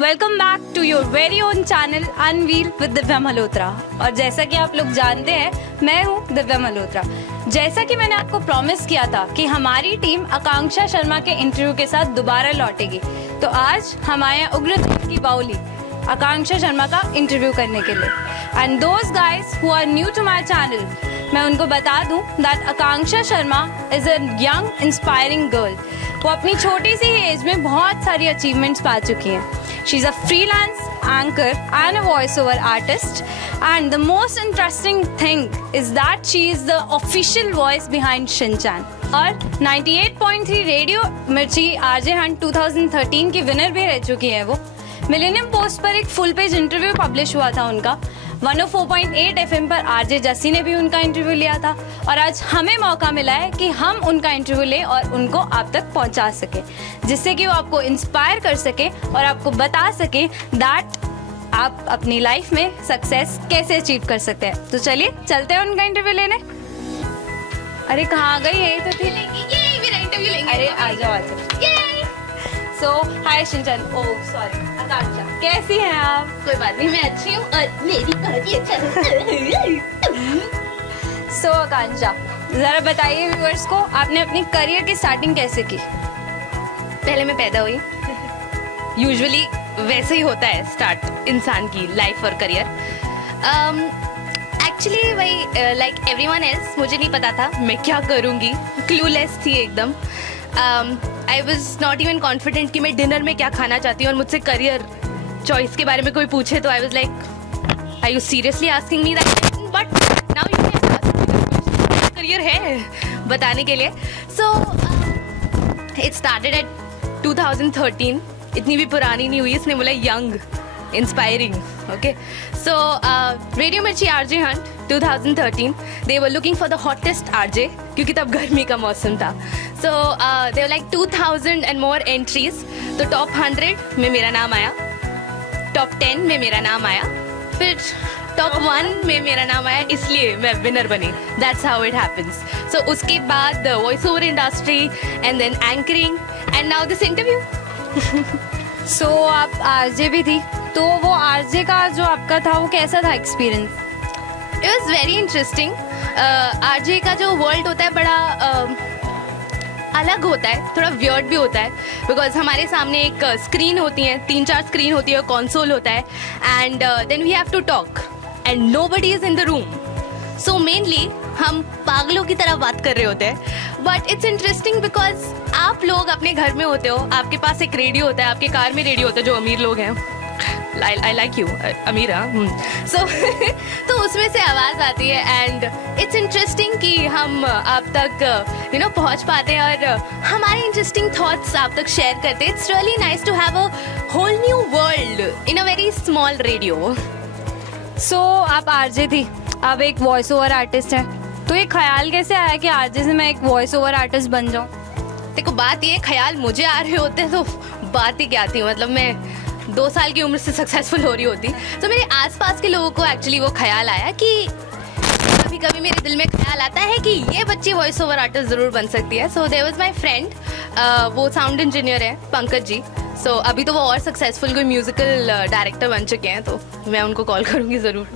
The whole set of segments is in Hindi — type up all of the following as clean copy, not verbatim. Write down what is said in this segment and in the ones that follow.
Welcome back to your very own channel Unveil with Divya Malhotra. और जैसा कि आप लोग जानते हैं, मैं हूँ दिव्या मल्होत्रा। जैसा कि मैंने आपको प्रॉमिस किया था कि हमारी टीम आकांक्षा शर्मा के इंटरव्यू के साथ दोबारा लौटेगी, तो आज हम आए हैं उग्र की बाउली आकांक्षा शर्मा का इंटरव्यू करने के लिए। And those guys who are new to my channel, मैं उनको बता दूं that Akanksha Sharma is a young inspiring girl. वो अपनी छोटी सी एज में बहुत सारी अचीवमेंट्स पा चुकी हैं। She is a freelance anchor and a voiceover artist, and the most interesting thing is that she is the official voice behind Shinchan। और 98.3 रेडियो मिर्ची आरजे हंट 2013 की विनर भी रह चुकी है। वो मिलेनियम पोस्ट पर एक फुल पेज इंटरव्यू पब्लिश हुआ था उनका। 104.8 FM पर आरजे जस्सी ने भी उनका इंटरव्यू लिया था, और आज हमें मौका मिला है कि हम उनका इंटरव्यू लें और उनको आप तक पहुंचा सके, जिससे कि वो आपको इंस्पायर कर सके और आपको बता सके दैट आप अपनी लाइफ में सक्सेस कैसे अचीव कर सकते हैं। तो चलिए चलते हैं उनका इंटरव्यू लेने। अरे कहाँ गई है? तो थी मेरा इंटरव्यू लेंगे। अरे आ जाओ। सो हाय शिंचन, ओह सॉरी आकांक्षा, कैसी हैं आप? कोई बात नहीं, मैं अच्छी हूँ और मेरी तबीयत चल। सो आकांक्षा, जरा बताइए व्यूअर्स को, आपने अपनी करियर की स्टार्टिंग कैसे की? पहले मैं पैदा हुई, यूजुअली वैसे ही होता है स्टार्ट इंसान की लाइफ और करियर। एक्चुअली वही लाइक एवरीवन एल्स, मुझे नहीं पता था मैं क्या करूँगी, क्लूलेस थी एकदम। I was not even confident कि मैं डिनर में क्या खाना चाहती हूँ, और मुझसे करियर चॉइस के बारे में कोई पूछे तो I was like, are you seriously asking me that? But now you can ask, career है बताने के लिए। सो इट स्टार्टेड एट 2013, इतनी भी पुरानी नहीं हुई, इसने बोला young inspiring. Okay, so radio Mirchi RJ hunt 2013, they were looking for the hottest RJ, क्योंकि तब गर्मी का मौसम था। So they were like 2000 and more entries. तो टॉप 100 में मेरा नाम आया, टॉप 10 में मेरा नाम आया, फिर टॉप 1 में मेरा नाम आया, इसलिए मैं विनर बनी। That's how it happens. So उसके बाद voice over industry and then anchoring and now this interview. So आप आरजे भी थी, तो वो आरजे का जो आपका था वो कैसा था experience? It was very interesting. RJ का जो वर्ल्ड होता है बड़ा अलग होता है, थोड़ा वियर्ड भी होता है, बिकॉज हमारे सामने एक स्क्रीन होती है, 3-4 स्क्रीन होती है, कंसोल होता है, and then we have to talk and nobody is in the room. So mainly हम पागलों की तरह बात कर रहे होते हैं। बट इट्स इंटरेस्टिंग बिकॉज आप लोग अपने घर में होते हो, आपके पास एक रेडियो होता है, आपके कार में रेडियो होता है, जो अमीर लोग हैं, I like you, Amira. So तो उसमें से आवाज़ आती है, एंड इट्स इंटरेस्टिंग कि हम आप तक यू नो पहुँच पाते हैं और हमारे इंटरेस्टिंग थॉट्स आप तक शेयर करते हैं। It's really nice to have a whole new world in a very small radio. So आप आरजे थी, अब एक वॉइस ओवर आर्टिस्ट हैं, तो ये ख्याल कैसे आया कि आरजे से मैं एक वॉइस ओवर आर्टिस्ट बन जाऊँ? देखो बात ये, ख्याल मुझे आ रहे होते तो बात ही क्या थी, मतलब मैं 2 साल की उम्र से सक्सेसफुल हो रही होती। तो मेरे आसपास के लोगों को एक्चुअली वो ख्याल आया कि कभी कभी मेरे दिल में ख्याल आता है कि ये बच्ची वॉइस ओवर आर्टिस्ट ज़रूर बन सकती है। So there was my friend, वो साउंड इंजीनियर है, पंकज जी। सो अभी तो वो और सक्सेसफुल कोई म्यूजिकल डायरेक्टर बन चुके हैं, तो मैं उनको कॉल करूँगी ज़रूर।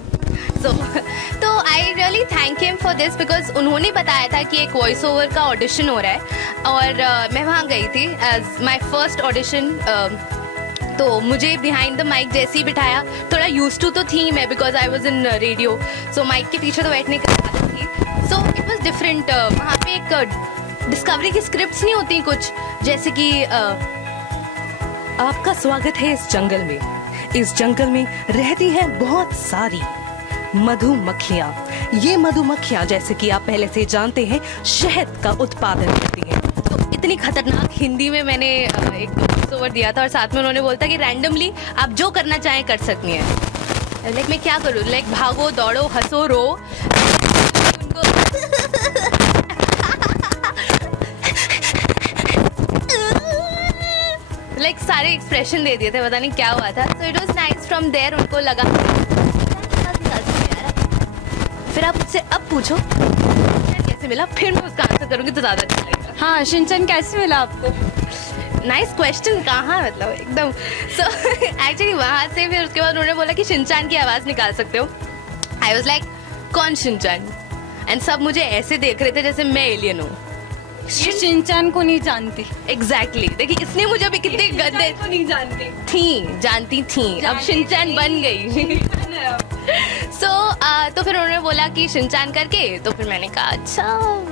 तो I really thank him for this, because उन्होंने बताया था कि एक वॉइस ओवर का ऑडिशन हो रहा है, और मैं वहाँ गई थी एज माई फर्स्ट ऑडिशन। तो मुझे बिहाइंड द माइक जैसे ही बिठाया, थोड़ा यूज टू तो थी मैं, because I was in radio, so mic के पीछे तो बैठने की आदत थी। So it was different. वहाँ पे एक डिस्कवरी की स्क्रिप्ट्स नहीं होती कुछ, जैसे कि आपका स्वागत है इस जंगल में, इस जंगल में रहती हैं बहुत सारी मधुमक्खियाँ। ये मधुमक्खियाँ, जैसे कि आप पहले से जानते हैं, शहद का उत्पादन करती हैं। तो इतनी खतरनाक हिंदी में मैंने एक वॉइस ओवर दिया था, और साथ में उन्होंने बोलता कि रैंडमली आप जो करना चाहें कर सकती हैं। लाइक मैं क्या करूँ, लाइक भागो दौड़ो हंसो रो उनको लाइक सारे एक्सप्रेशन दे दिए थे, पता नहीं क्या हुआ था। So it was nice from there, उनको लगा। फिर आप मुझसे अब पूछो कैसे मिला, फिर मैं उसका आंसर करूँगी तो ज़्यादा अच्छा लगेगा। हाँ शिंचन, कैसे मिला आपको? नाइस क्वेश्चन, कहाँ मतलब एकदम। सो एक्चुअली वहाँ से फिर उसके बाद उन्होंने बोला कि शिनचान की आवाज़ निकाल सकते हो। आई वॉज लाइक कौन शिनचान, एंड सब मुझे ऐसे देख रहे थे जैसे मैं एलियन हूँ। ये शिनचान को नहीं जानती। एग्जैक्टली देखिए इसने मुझे अभी कितने गंदे को नहीं जानती जानती थी, अब शिनचान बन गई। तो फिर उन्होंने बोला कि शिनचान करके, तो फिर मैंने कहा अच्छा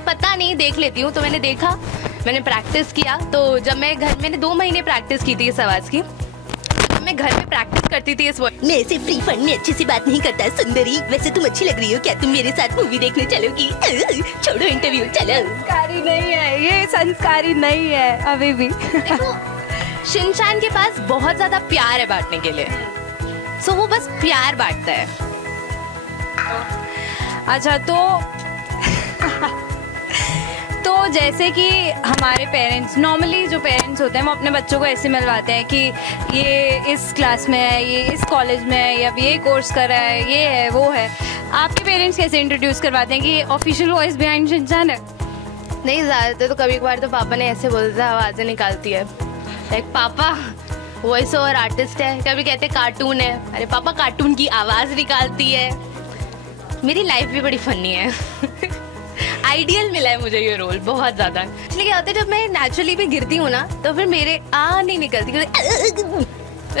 पता नहीं देख लेती हूँ। तो मैंने देखा, मैंने प्रैक्टिस किया। तो जब मैंने 2 महीने प्रैक्टिस की थी इस आवाज़ की। जब मैं घर में प्रैक्टिस करती थी इस मैं ऐसे फ्री फंड में अच्छे से बात नहीं करता। सुंदरी, वैसे तुम अच्छी लग रही हो, क्या तुम मेरे साथ मूवी देखने चलोगी? छोड़ो इंटरव्यू, चलो। संस्कारी नहीं है ये, संस्कारी नहीं है अभी भी। देखो शिनचान के पास बहुत ज्यादा प्यार है बांटने के लिए, सो वो बस प्यार बांटता है। अच्छा तो जैसे कि हमारे पेरेंट्स, नॉर्मली जो पेरेंट्स होते हैं वो अपने बच्चों को ऐसे मिलवाते हैं कि ये इस क्लास में है, ये इस कॉलेज में है, या ये कोर्स कर रहा है, ये है वो है। आपके पेरेंट्स कैसे इंट्रोड्यूस करवाते हैं कि ऑफिशियल वॉइस बिहाइंड शिनचान है? नहीं, ज़्यादातर तो कभी कभार तो पापा ने ऐसे बोलते हैं, आवाज़ें निकालती है लाइक पापा वॉइस ओवर आर्टिस्ट है, कभी कहते कार्टून है, अरे पापा कार्टून की आवाज़ निकालती है। मेरी लाइफ भी बड़ी फनी है। आइडियल मिला है मुझे ये रोल बहुत ज़्यादा। इसलिए क्या होता है जब मैं नेचुरली भी गिरती हूँ ना तो फिर मेरे नहीं निकलती,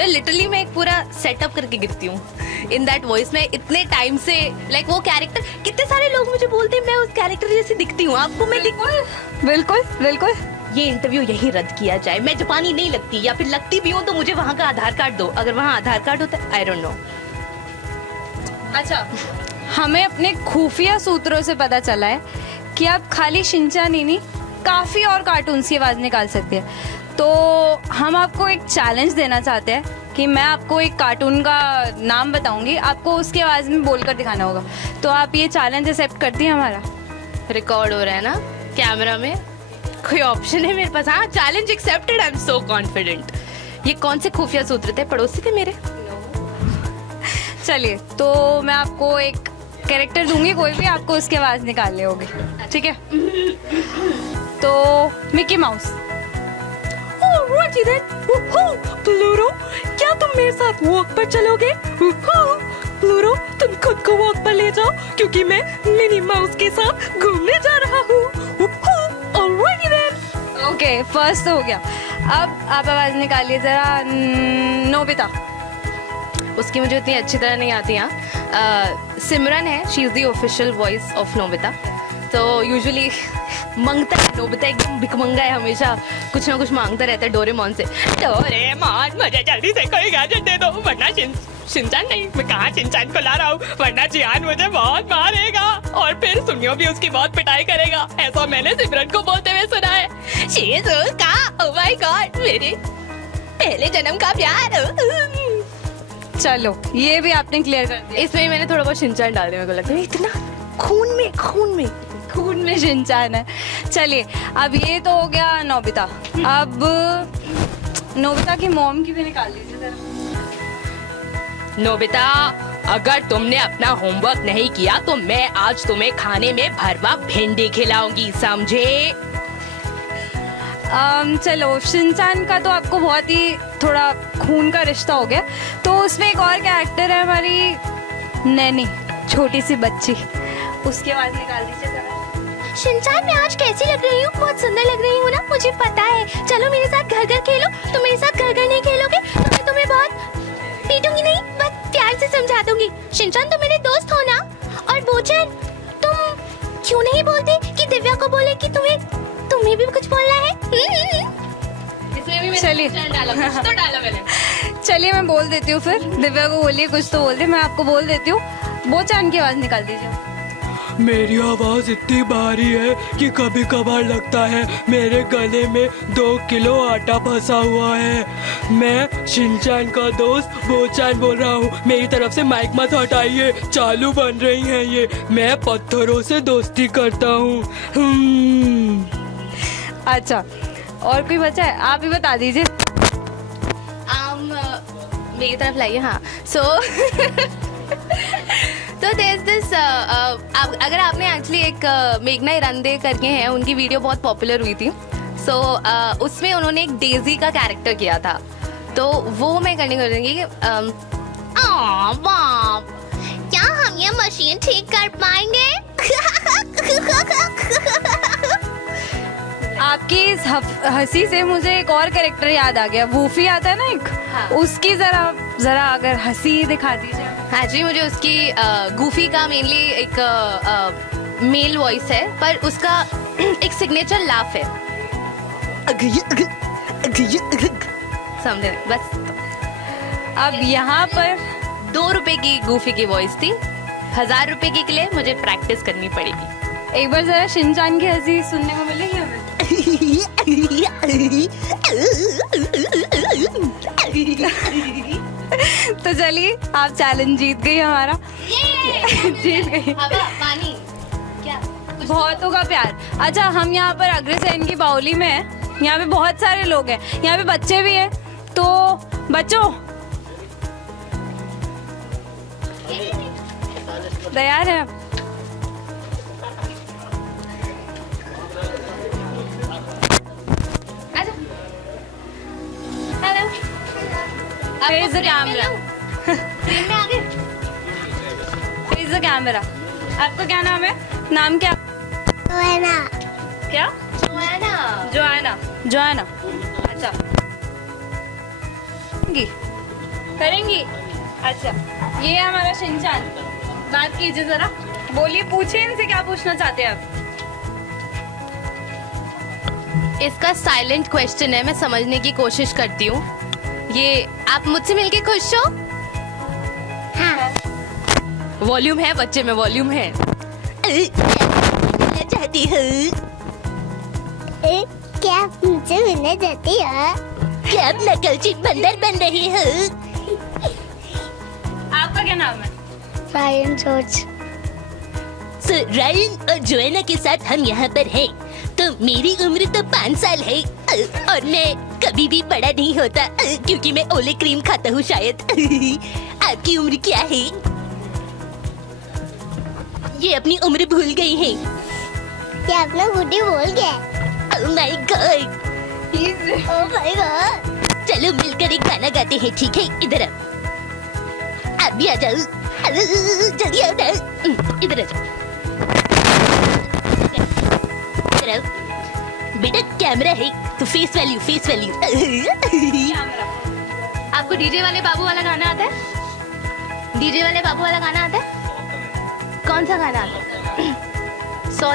लिटरली मैं एक पूरा सेटअप करके गिरती हूँ इन दैट वॉइस में इतने टाइम से। लाइक वो कैरेक्टर, कितने सारे लोग मुझे बोलते हैं मैं उस कैरेक्टर जैसे दिखती हूँ। आपको मैं बिल्कुल बिल्कुल। ये इंटरव्यू यही रद्द किया जाए। मैं जापानी नहीं लगती, या फिर लगती भी हूँ तो मुझे वहाँ का आधार कार्ड दो। अगर वहाँ आधार कार्ड होता है, आई डोंट नो। अच्छा, हमें अपने खुफिया सूत्रों से पता चला है कि आप खाली शिनचान ही नहीं, काफ़ी और कार्टून्स की आवाज़ निकाल सकते हैं। तो हम आपको एक चैलेंज देना चाहते हैं कि मैं आपको एक कार्टून का नाम बताऊंगी, आपको उसकी आवाज़ में बोलकर दिखाना होगा। तो आप ये चैलेंज एक्सेप्ट करती हैं? हमारा रिकॉर्ड हो रहा है ना कैमरा में, कोई ऑप्शन है मेरे पास? हाँ, challenge accepted, I am so confident. ये कौन से खुफिया सूत्र थे? पड़ोसी थे मेरे? चलिए, तो मैं आपको एक कैरेक्टर दूंगी, कोई भी, आपको उसकी आवाज़ निकालनी होगी, ठीक है? तो मिकी माउस। प्लूरो, क्या तुम मेरे साथ वॉक पर चलोगे? प्लूरो, तुम खुद को वॉक पर ले जाओ क्योंकि मैं मिनी माउस के साथ घूमने जा रहा हूँ। ओके, फर्स्ट हो गया। अब आप आवाज़ निकालिए जरा, नोबिता। उसकी मुझे इतनी अच्छी तरह नहीं आती। यहाँ सिमरन है, she is the official voice of Nobita. तो यूजुअली मांगता है नोबिता, एकदम भिखमंगा है, हमेशा कुछ ना कुछ मांगता रहता है डोरेमोन से। डोरेमोन मुझे जल्दी से कोई गैजेट दे दो, वरना शिनचान नहीं, मैं कहाँ शिनचान को ला रहा हूँ, वरना जियान मुझे बहुत मारेगा और फिर सुनियो भी उसकी बहुत पिटाई करेगा। ऐसा मैंने सिमरन को बोलते हुए सुना है। शिजुका, ओह माय गॉड, मेरे पहले जन्म का प्यार। चलो, ये भी आपने क्लियर कर दिया। इसमें मैंने थोड़ा बहुत शिनचान डाल दिया, मेरे को लगता है इतना खून में शिनचान है। चलिए, अब ये तो हो गया नोबिता। अब नोबिता की मॉम की भी निकाल लीजिए जरा। नोबिता, अगर तुमने अपना होमवर्क नहीं किया तो मैं आज तुम्हें खाने में भरवा भिंडी खिलाऊंगी, समझे? चलो, शिनचान का तो आपको बहुत ही थोड़ा खून का रिश्ता हो गया। तो उसमें एक और कैरेक्टर है हमारी नैनी, छोटी सी बच्ची, उसकी आवाज़ निकाल दीजिए जरा। शिनचान, मैं आज कैसी लग रही हूँ? बहुत सुंदर लग रही हूँ ना? मुझे पता है। चलो मेरे साथ घर घर खेलो। तुम मेरे साथ घर घर नहीं खेलोगे तो मैं तुम्हें बहुत पीटूंगी नहीं, बस प्यार से समझा दूंगी। शिनचान, तुम मेरे दोस्त हो ना? और बोचन, तुम क्यों नहीं बोलते कि दिव्या को बोले कि तुम्हें भी कुछ बोलना है? इसमें भी चलिए। डाला, कुछ तो डाला मैंने। चलिए, मैं बोल देती हूँ, फिर दिव्या को बोलिए, कुछ तो बोल दे। मैं आपको बोल देती हूँ, बोचान की आवाज़ निकाल दीजिए। मेरी आवाज़ इतनी भारी है कि कभी कभार लगता है मेरे गले में 2 किलो आटा फंसा हुआ है। मैं शिनचान का दोस्त बोचान बोल रहा हूँ। मेरी तरफ से माइक मत हटाइए, चालू बन रही हैं ये। मैं पत्थरों से दोस्ती करता हूँ। अच्छा, और कोई बचा है? आप ही बता दीजिए। मेरी तरफ लाइए। हाँ, सो तो there's this अगर आपने एक्चुअली एक मेघना इरांदे करके हैं, उनकी वीडियो बहुत पॉपुलर हुई थी। सो उसमें उन्होंने एक डेजी का कैरेक्टर किया था, तो वो मैं करने को दूंगी। वाह, क्या हम ये मशीन ठीक कर पाएंगे? आपकी इस हंसी से मुझे एक और कैरेक्टर याद आ गया, वूफी आता है ना एक, हाँ। उसकी जरा अगर हंसी दिखा दीजिए। हाँ जी, मुझे उसकी गूफी का मेनली एक मेल वॉइस है, पर उसका एक सिग्नेचर लाफ है, समझे बस। अब यहाँ पर 2 रुपए की गूफी की वॉइस थी, 1000 रुपए के लिए मुझे प्रैक्टिस करनी पड़ेगी। एक बार जरा शिनचान की हंसी सुनने को मिलेगी हमें। तो चलिए, आप चैलेंज जीत गई हमारा। जीत गई। पानी क्या? बहुतों का प्यार। अच्छा, हम यहाँ पर अग्रसेन की बाउली में हैं, यहाँ पे बहुत सारे लोग हैं, यहाँ पे बच्चे भी हैं, तो बच्चों तैयार है? Hello, Face the camera. Frame में आ गए? Face the camera. आपका क्या नाम है? नाम क्या? क्या? जोआना। अच्छा, करेंगी? अच्छा, ये है हमारा शिनचान। बात कीजिए जरा, बोलिए, पूछिए इनसे क्या पूछना चाहते हैं आप। इसका साइलेंट क्वेश्चन है, मैं समझने की कोशिश करती हूँ। ये आप मुझसे मिलके खुश हो? हाँ। वॉल्यूम है बच्चे में, वॉल्यूम है। चाहती हूँ। क्या आप मुझसे मिलना चाहती हो? क्या आप नकलची बंदर बन रही हो? आपका क्या नाम है? Ryan George. रायन और जोएना के साथ हम यहाँ पर हैं। तो मेरी उम्र तो 5 साल है और मैं कभी भी बड़ा नहीं होता क्योंकि मैं ओले क्रीम खाता हूँ शायद। आपकी उम्र क्या है? ये अपनी उम्र भूल गई है। क्या अपना बुढ़ी बोल गया? Oh my God, oh my God. चलो मिलकर एक गाना गाते हैं, ठीक है? इधर आओ, आप भी आ जाओ, जल्दी आओ ना, इधर आ जाओ, इधर आओ। बेटा कैमरा है तो फेस वैल्यू आपको डीजे वाले बाबू वाला गाना आता है? डीजे वाले बाबू वाला गाना आता है? कौन सा गाना आता है? 100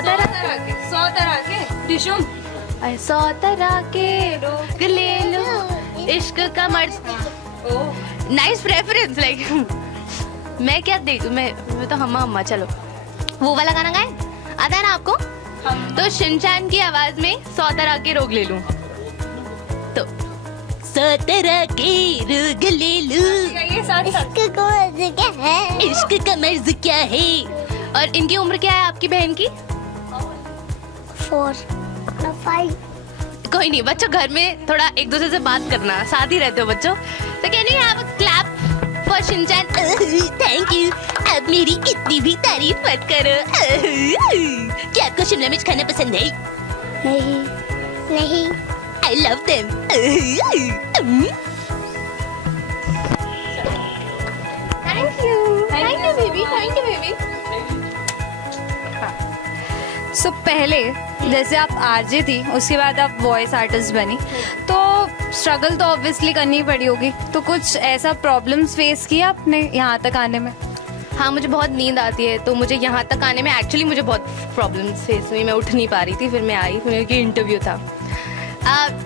तरह के डिशुम। 100 तरह के रोग ले लो, इश्क का मर्ज। नाइस प्रेफरेंस, लाइक मैं क्या देख, मैं तो हम्मा चलो वो वाला गाना गाए, आता है ना आपको? तो शिनचान की आवाज में 100 तरह के रोग ले लूं, तो 100 तरह के रोग ले लूं, इसका मर्ज क्या है? इश्क का मर्ज क्या है? और इनकी उम्र क्या है आपकी बहन की? 4 5। कोई नहीं बच्चों, घर में थोड़ा एक दूसरे से बात करना, साथ ही रहते हो बच्चों। तो can you have a clap for Shinchan? Thank you. अब मेरी इतनी भी तारीफ मत करो। क्या आपको शिमला मिर्च खाना पसंद है? नहीं। I love them. Thank you baby. So पहले जैसे आप आरजे थी, उसके बाद आप वॉइस आर्टिस्ट बनी, तो स्ट्रगल तो ऑब्वियसली करनी पड़ी होगी, तो कुछ ऐसा प्रॉब्लम्स फेस किया आपने यहाँ तक आने में? हाँ, मुझे बहुत नींद आती है, तो मुझे यहाँ तक आने में एक्चुअली मुझे बहुत प्रॉब्लम्स फेस हुई। मैं उठ नहीं पा रही थी, फिर मैं आई, मेरा इंटरव्यू था।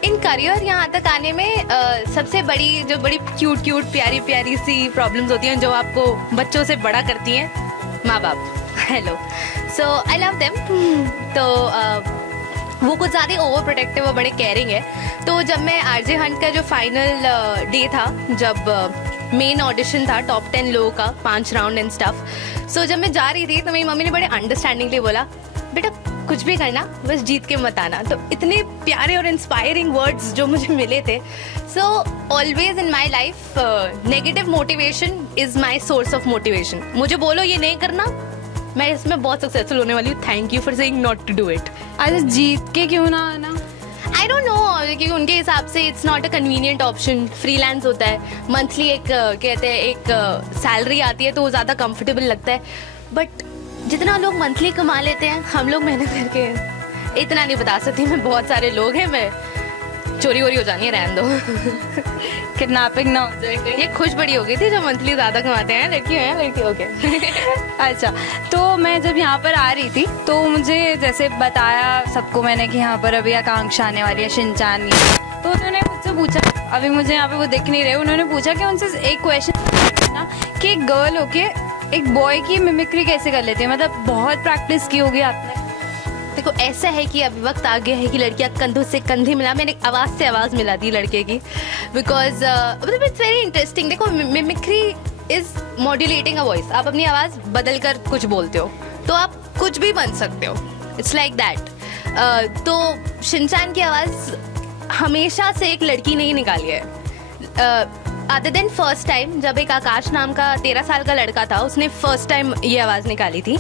इन करियर यहाँ तक आने में सबसे बड़ी क्यूट प्यारी सी प्रॉब्लम्स होती हैं जो आपको बच्चों से बड़ा करती हैं, माँ बाप। हेलो, सो आई लव देम। तो वो कुछ ज़्यादा ओवर प्रोटेक्टिव और बड़े केयरिंग है। तो जब मैं आरजे हंट का जो फाइनल डे था, जब मेन ऑडिशन था टॉप 10 लोगों का, 5 राउंड एंड स्टफ, सो जब मैं जा रही थी तो मेरी मम्मी ने बड़े अंडरस्टैंडिंगली बोला, बेटा कुछ भी करना, बस जीत के मत आना। तो इतने प्यारे और इंस्पायरिंग वर्ड्स जो मुझे मिले थे। So always in my life negative motivation is my source of motivation. मुझे बोलो ये नहीं करना, मैं इसमें बहुत सक्सेसफुल होने वाली हूँ। Thank you for saying not to do it. अच्छा, जीत के क्यों ना आना? आई डोंट नो, क्योंकि उनके हिसाब से it's not a convenient option. Freelance होता है, मंथली एक कहते हैं एक सैलरी आती है तो वो ज़्यादा कंफर्टेबल लगता है. बट जितना लोग मंथली कमा लेते हैं, हम लोग मेहनत करके इतना नहीं बता सकती. मैं बहुत सारे लोग हैं, मैं चोरी वोरी हो जानी है, रहने दो. किडनैपिंग ना हो जाए. ये खुश बड़ी हो गई थी जो मंथली ज़्यादा कमाते हैं. लड़की है लड़की. ओके. अच्छा, तो मैं जब यहाँ पर आ रही थी तो मुझे जैसे बताया सबको मैंने कि यहाँ पर अभी आकांक्षा आने वाली है, शिनचान. तो उन्होंने मुझसे पूछा, अभी मुझे यहाँ पे वो दिख नहीं रहे, उन्होंने पूछा कि उनसे एक क्वेश्चन ना कि एक गर्ल होके एक बॉय की मिमिक्री कैसे कर लेती है. मतलब बहुत प्रैक्टिस की होगी आपने. देखो ऐसा है कि अभी वक्त आ गया है कि लड़कियां कंधों से कंधे मिला. मैंने आवाज़ से आवाज़ मिला दी लड़के की, बिकॉज मतलब इट्स वेरी इंटरेस्टिंग. देखो mimicry is modulating a voice. आप अपनी आवाज़ बदल कर कुछ बोलते हो तो आप कुछ भी बन सकते हो. It's like that. तो शिनचान की आवाज़ हमेशा से एक लड़की ने ही निकाली है. अदर देन फर्स्ट टाइम जब एक आकाश नाम का 13 साल का लड़का था, उसने फर्स्ट टाइम ये आवाज़ निकाली थी.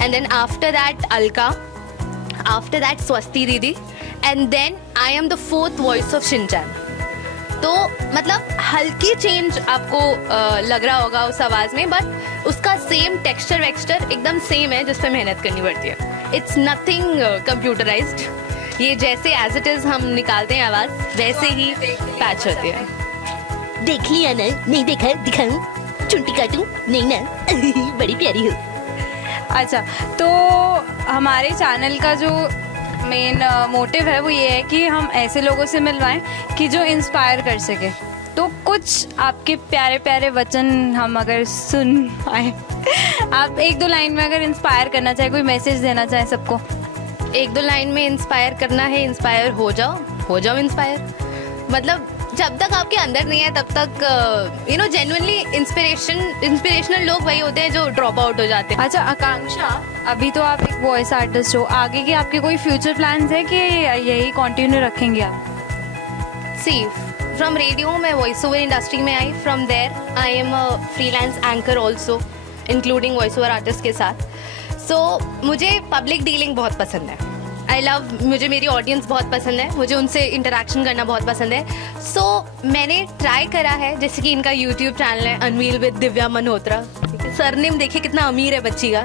And then after that Alka, after that Swasti दीदी, and then I am the 4th voice of Shinchan. तो मतलब हल्की चेंज आपको लग रहा होगा उस आवाज़ में, बट उसका सेम टेक्सचर वेक्सचर एकदम सेम है, जिस पे मेहनत करनी पड़ती है. It's nothing computerised. ये जैसे एज इट इज़ हम निकालते हैं आवाज़, वैसे ही पैच होती है. देख लिया ना? नहीं देखा? दिखाऊं? चुंटी काटूं? नहीं ना? बड़ी प्यारी हो. अच्छा, तो हमारे चैनल का जो मेन मोटिव है वो ये है कि हम ऐसे लोगों से मिलवाएं कि जो इंस्पायर कर सके. तो कुछ आपके प्यारे प्यारे वचन हम अगर सुन पाए. आप 1-2 लाइन में अगर इंस्पायर करना चाहे, कोई मैसेज देना चाहे सबको. 1-2 लाइन में इंस्पायर करना है, इंस्पायर हो जाओ इंस्पायर. मतलब जब तक आपके अंदर नहीं है तब तक यू नो जेन्युइनली इंस्पिरेशनल लोग वही होते हैं जो ड्रॉप आउट हो जाते हैं. अच्छा आकांक्षा, अभी तो आप एक वॉइस आर्टिस्ट हो, आगे के आपके कोई फ्यूचर प्लान्स है कि यही कंटिन्यू रखेंगे आप? सी फ्रॉम रेडियो मैं वॉइस ओवर इंडस्ट्री में आई. From there I am a freelance anchor also, including voice over artist के साथ. सो मुझे पब्लिक डीलिंग बहुत पसंद है. आई लव, मुझे मेरी ऑडियंस बहुत पसंद है, मुझे उनसे इंटरेक्शन करना बहुत पसंद है. सो मैंने ट्राई करा है, जैसे कि इनका यूट्यूब चैनल है unveil with Divya Malhotra. Surname देखिए कितना अमीर है बच्ची का.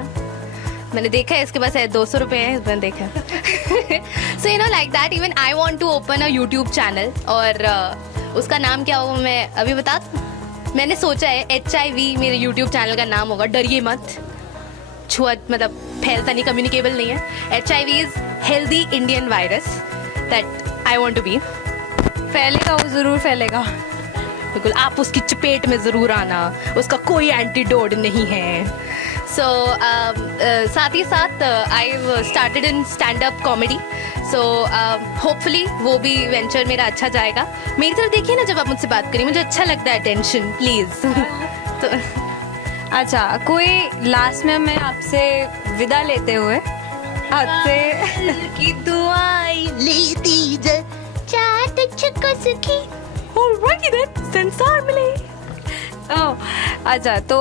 मैंने देखा है इसके पास 200 रुपये हैं, मैंने देखा. So you know like that even I want to open a YouTube channel. और उसका नाम क्या होगा मैं अभी बता दूं. मैंने सोचा है HIV मेरे यूट्यूब चैनल का नाम होगा. डरिए मत, छुआ मतलब फैलता नहीं, कम्युनिकेबल नहीं है. HIV is healthy Indian virus that I want to be. फैलेगा, वो ज़रूर फैलेगा. बिल्कुल, आप उसकी चपेट में ज़रूर आना, उसका कोई एंटीडोट नहीं है. सो साथ ही साथ I started in stand up comedy. So hopefully वो भी वेंचर मेरा अच्छा जाएगा. मेरी तरफ देखिए ना जब आप मुझसे बात करिए, मुझे अच्छा लगता है. Attention please. तो अच्छा, कोई लास्ट में मैं आपसे विदा लेते हुए आपसे की दुआएं लेती जा, चाट चको सखी. संसार मिले. अच्छा, तो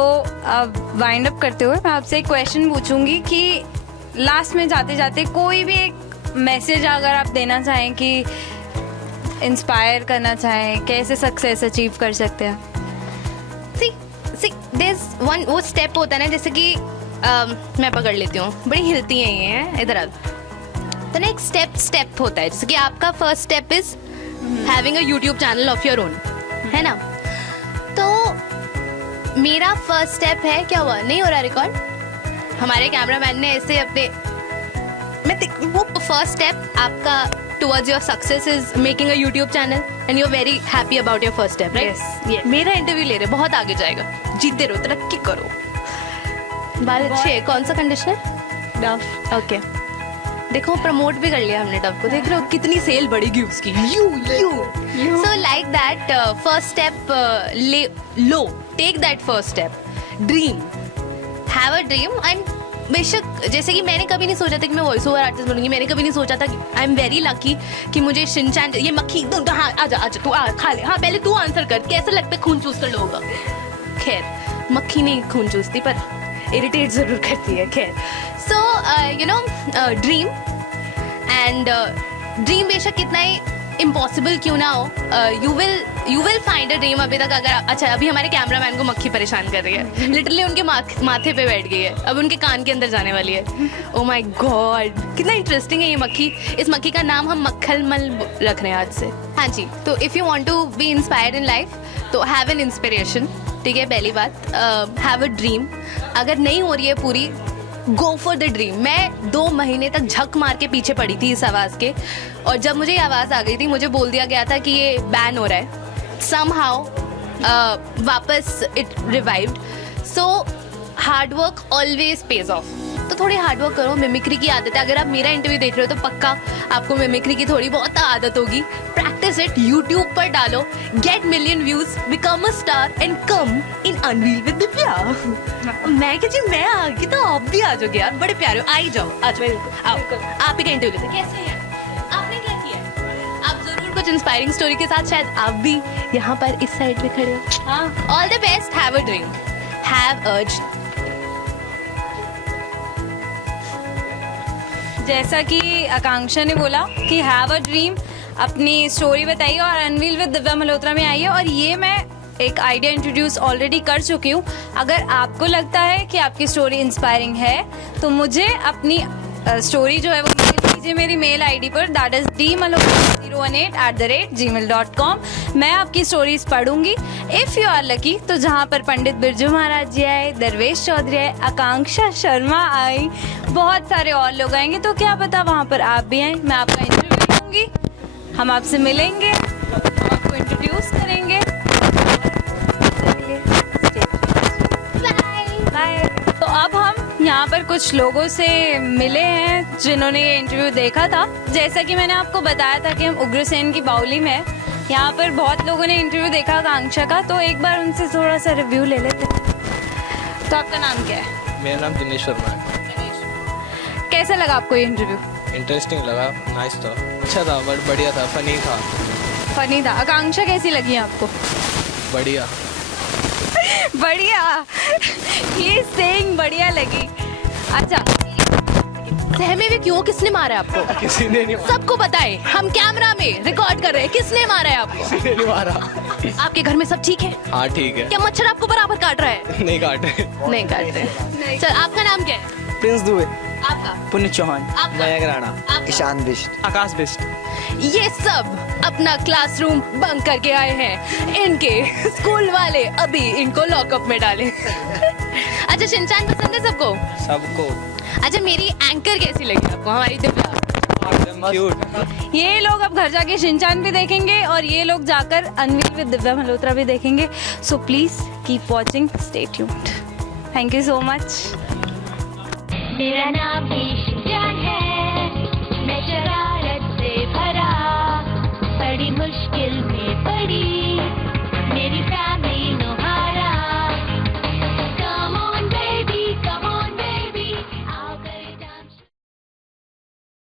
अब वाइंड अप करते हुए मैं आपसे एक क्वेश्चन पूछूंगी कि लास्ट में जाते जाते कोई भी एक मैसेज अगर आप देना चाहें कि इंस्पायर करना चाहें, कैसे सक्सेस अचीव कर सकते हैं. See, there's one वो स्टेप होता है ना, जैसे कि मैं पकड़ लेती हूँ, बड़ी हिलती हैं ये हैं इधर. तो ना एक स्टेप होता है, जैसे कि आपका first step is having a YouTube channel of your own, है ना. तो मेरा फर्स्ट स्टेप है, क्या हुआ नहीं हो रहा रिकॉर्ड. हमारे कैमरामैन ने ऐसे अपने वो फर्स्ट स्टेप आपका towards your success is making a YouTube channel and you're very happy about your first step, right? Yes. मेरा इंटरव्यू ले रहे, बहुत आगे जाएगा. जीतते रहो, तरक्की करो. बाल अच्छे है. कौन सा कंडीशनर? डव. ओके, देखो प्रमोट भी कर लिया हमने डव को. देख रहे हो कितनी सेल बढ़ेगी उसकी. You so like that first step लो, take that first step. Dream, have a dream. And बेशक जैसे कि मैंने कभी नहीं सोचा था कि मैं वॉइस ओवर आर्टिस्ट बनूंगी. मैंने कभी नहीं सोचा था कि आई एम वेरी लकी कि मुझे शिनचान, ये मक्खी, हाँ आजा तू खा ले. हाँ पहले तू आंसर कर, कैसा लगता है खून चूस कर लोगों का. खैर मक्खी नहीं खून चूसती पर इरिटेट जरूर करती है. खैर सो you know dream, and dream बेशक कितना ही इम्पॉसिबल क्यों ना हो, you will find a dream. अभी तक अगर अच्छा, अभी हमारे कैमरामैन को मक्खी परेशान कर रही है, लिटरली उनके माथे पे बैठ गई है, अब उनके कान के अंदर जाने वाली है। ओ माय गॉड, कितना इंटरेस्टिंग है ये मक्खी। इस मक्खी का नाम हम मक्खलमल रख रहे हैं आज से। हाँ जी, तो if you want to be inspired in life तो हैव एन इंस्पिरेशन, ठीक है, पहली बात। हैव अ ड्रीम, अगर नहीं हो रही है पूरी, गो फॉर द ड्रीम। मैं 2 महीने तक झक मार के पीछे पड़ी थी इस आवाज़ के, और जब मुझे ये आवाज़ आ गई थी, मुझे बोल दिया गया था कि ये बैन हो रहा है। समहाउ वापस it revived. So hard work always page of. तो थोड़ी हार्ड वर्क करो, मिमिक्री की आदत है। अगर आप मेरा इंटरव्यू देख रहे हो तो पक्का आपको मिमिक्री की थोड़ी बहुत आदत होगी। प्रैक्टिस इट, यूट्यूब पर डालो, get million views, become a star and come in Unveil with Divya. मैं क्या जी, मैं आ गई तो आप भी आ जाओगे यार, बड़े प्यारे हो, आ ही जाओ, आ जाओ, आओ। आप ही का इंटरव्यू लेते। कैसे हैं आपने, क्या किया? आप जरूर कुछ इंस्पायरिंग स्टोरी के साथ शायद आप भी यहाँ पर इस साइड पे खड़े हो। हाँ, all the best, have a dream, have अर्ज। जैसा कि आकांक्षा ने बोला कि हैव अ ड्रीम, अपनी स्टोरी बताइए और अनवील विद दिव्या मल्होत्रा में आइए। और ये मैं एक आइडिया इंट्रोड्यूस ऑलरेडी कर चुकी हूँ। अगर आपको लगता है कि आपकी स्टोरी इंस्पायरिंग है तो मुझे अपनी स्टोरी जो है वो मेल कीजिए मेरी मेल आईडी पर, दैट इज dmalhotra018@gmail.com। मैं आपकी स्टोरीज पढ़ूंगी। इफ़ यू आर लकी तो जहाँ पर पंडित बिरजू महाराज जी आए, दरवेश चौधरी आए, आकांक्षा शर्मा आई, बहुत सारे और लोग आएंगे, तो क्या पता वहाँ पर आप भी आए। मैं आपका इंटरव्यू लूँगी, हम आपसे मिलेंगे, हम आपको इंट्रोड्यूस करेंगे। बाय। तो अब हम यहाँ पर कुछ लोगों से मिले हैं जिन्होंने ये इंटरव्यू देखा था। जैसा कि मैंने आपको बताया था कि हम उग्रसेन की बाउली में हैं। यहाँ पर बहुत लोगों ने इंटरव्यू देखा आकांक्षा का, तो एक बार उनसे थोड़ा सा रिव्यू ले लेते हैं। तो आपका नाम क्या है? मेरा नाम दिनेश शर्मा है। कैसा लगा आपको ये इंटरव्यू? इंटरेस्टिंग लगा, नाइस था, अच्छा था, बट बढ़िया था, फनी था। फनी था। आकांक्षा कैसी लगी आपको? बढ़िया। बढ़िया, ये सेइंग बढ़िया लगी। अच्छा, सहमे भी क्यों, किसने मारा है आपको? किसी ने नहीं, सबको बताए, हम कैमरा में रिकॉर्ड कर रहे हैं, किसने मारा है आपको? किसी ने नहीं मारा। आपके घर में सब ठीक है? हाँ ठीक है। क्या मच्छर आपको बराबर काट रहा है? नहीं काटे। नहीं काट रहे। चल, आपका नाम क्या है? प्रिंस दुबे, आपका? पुनित चौहान, आपका? मयंक राणा, आपका? ईशान बिष्ट, आकाश बिष्ट। ये सब अपना क्लासरूम बंक करके आए हैं। इनके स्कूल वाले अभी इनको लॉकअप में डाले। अच्छा, शिनचान पसंद है सबको? सबको। अच्छा, मेरी एंकर कैसी लगी आपको, हमारी दिव्या? क्यूट। ये लोग अब घर जाके शिनचान भी देखेंगे और ये लोग जाकर अनवील विद दिव्या मल्होत्रा भी देखेंगे। So please keep watching, stay tuned. Thank you so much. मेरा नाम भी शिनचान है, मैं शरारत से भरा, बड़ी मुश्किल में पड़ी